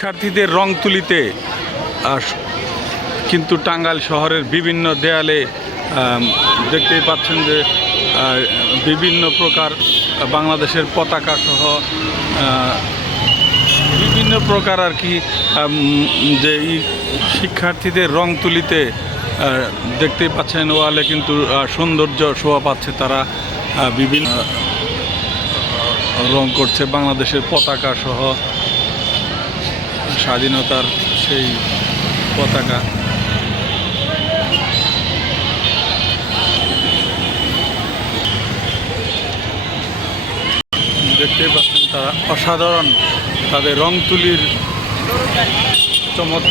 শিক্ষার্থীদের রং তুলিতে কিন্তু টাঙ্গাইল শহরের বিভিন্ন দেয়ালে দেখতেই পাচ্ছেন যে বিভিন্ন প্রকার বাংলাদেশের পতাকা সহ বিভিন্ন প্রকার আর কি যে শিক্ষার্থীদের রং তুলিতে দেখতেই পাচ্ছেন ওয়ালে কিন্তু সৌন্দর্য শোভা পাচ্ছে তারা বিভিন্ন রং করছে বাংলাদেশের পতাকা সহ। স্বাধীনতার সেই পতাকা। দেখতে পাচ্ছেন তারা অসাধারণ তাদের রং তুলির চমৎ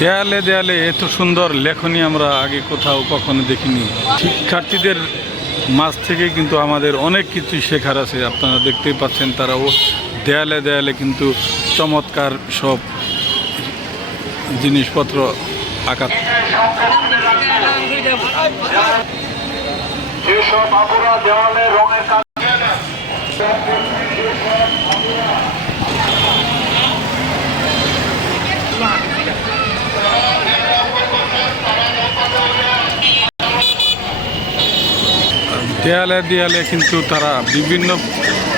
দেয়ালে দেয়ালে এত সুন্দর লেখনী আমরা আগে কোথাও কখনো দেখিনি। শিক্ষার্থীদের মাঝ থেকে কিন্তু আমাদের অনেক কিছু শেখার আছে। আপনারা দেখতেই পাচ্ছেন তারাও দেয়ালে দেয়ালে কিন্তু চমৎকার সব জিনিসপত্র আঁকা কাজ দেয়ালে দেয়ালে কিন্তু তারা বিভিন্ন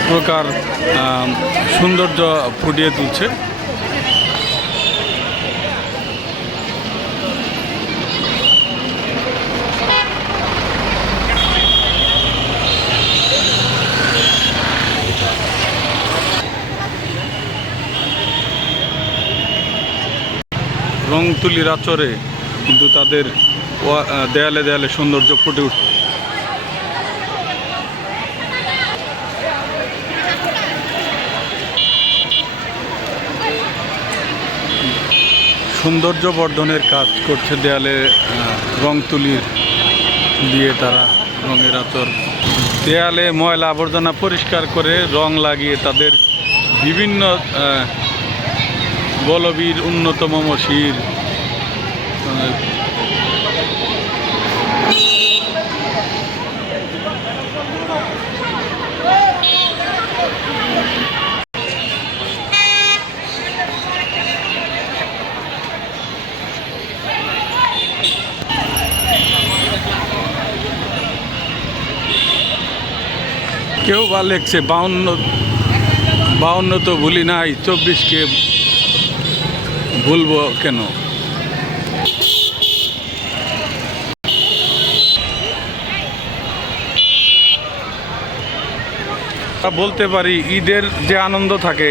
প্রকার সৌন্দর্য ফুটিয়ে তুলছে। রং তুলির আচরে কিন্তু তাদের দেয়ালে দেয়ালে সৌন্দর্য ফুটে উঠছে। সৌন্দর্য বর্ধনের কাজ করছে দেয়ালে রং তুলির দিয়ে তারা রঙের আতর। দেয়ালে ময়লা আবর্জনা পরিষ্কার করে রং লাগিয়ে তাদের বিভিন্ন বলবীর উন্নতম মসির কেউ বা লেখছে, বাউন্ন বাউন্ন তো ভুলি নাই, চব্বিশকে ভুলবো কেন? বলতে পারি, ঈদের যে আনন্দ থাকে,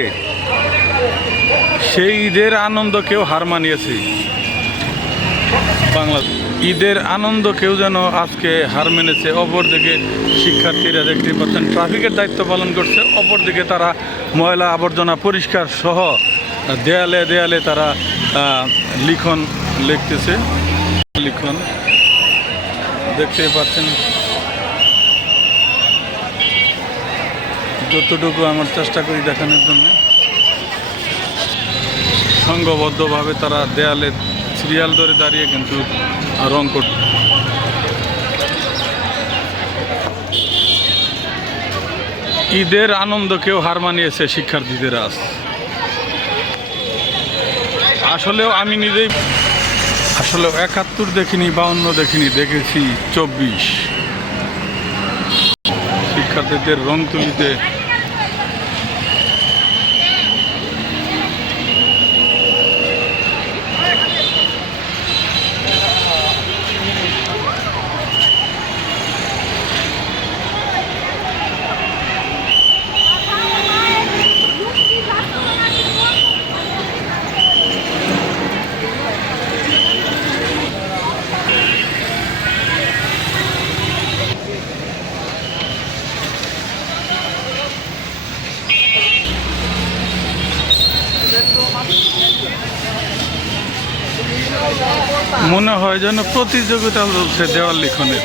সেই ঈদের আনন্দ কেউ হার মানিয়েছে। বাংলা ঈদের আনন্দ কেউ যেন আজকে হার মেনেছে, অপরদিকে শিক্ষার্থীরা দেখতে পাচ্ছেন, ট্রাফিকের দায়িত্ব পালন করছে, অপরদিকে তারা ময়লা আবর্জনা পরিষ্কার সহ দেয়ালে দেয়ালে তারা লিখন লিখতেছে। লিখন দেখতেই পাচ্ছেন। যতটুকু আমার চেষ্টা করি দেখানোর জন্য। সংঘবদ্ধভাবে তারা দেয়ালে সিরিয়াল ধরে দাঁড়িয়ে কিন্তু রং করত ঈদের আনন্দকেও হার মানিয়েছে, শিক্ষার্থীদের আজ। আসলেও আমি নিজেই আসলে একাত্তর দেখিনি, বাউন্ন দেখিনি, দেখেছি চব্বিশ। শিক্ষার্থীদের রং তুলিতে মনে হয় যেন প্রতিযোগিতা চলছে দেওয়াল লিখনের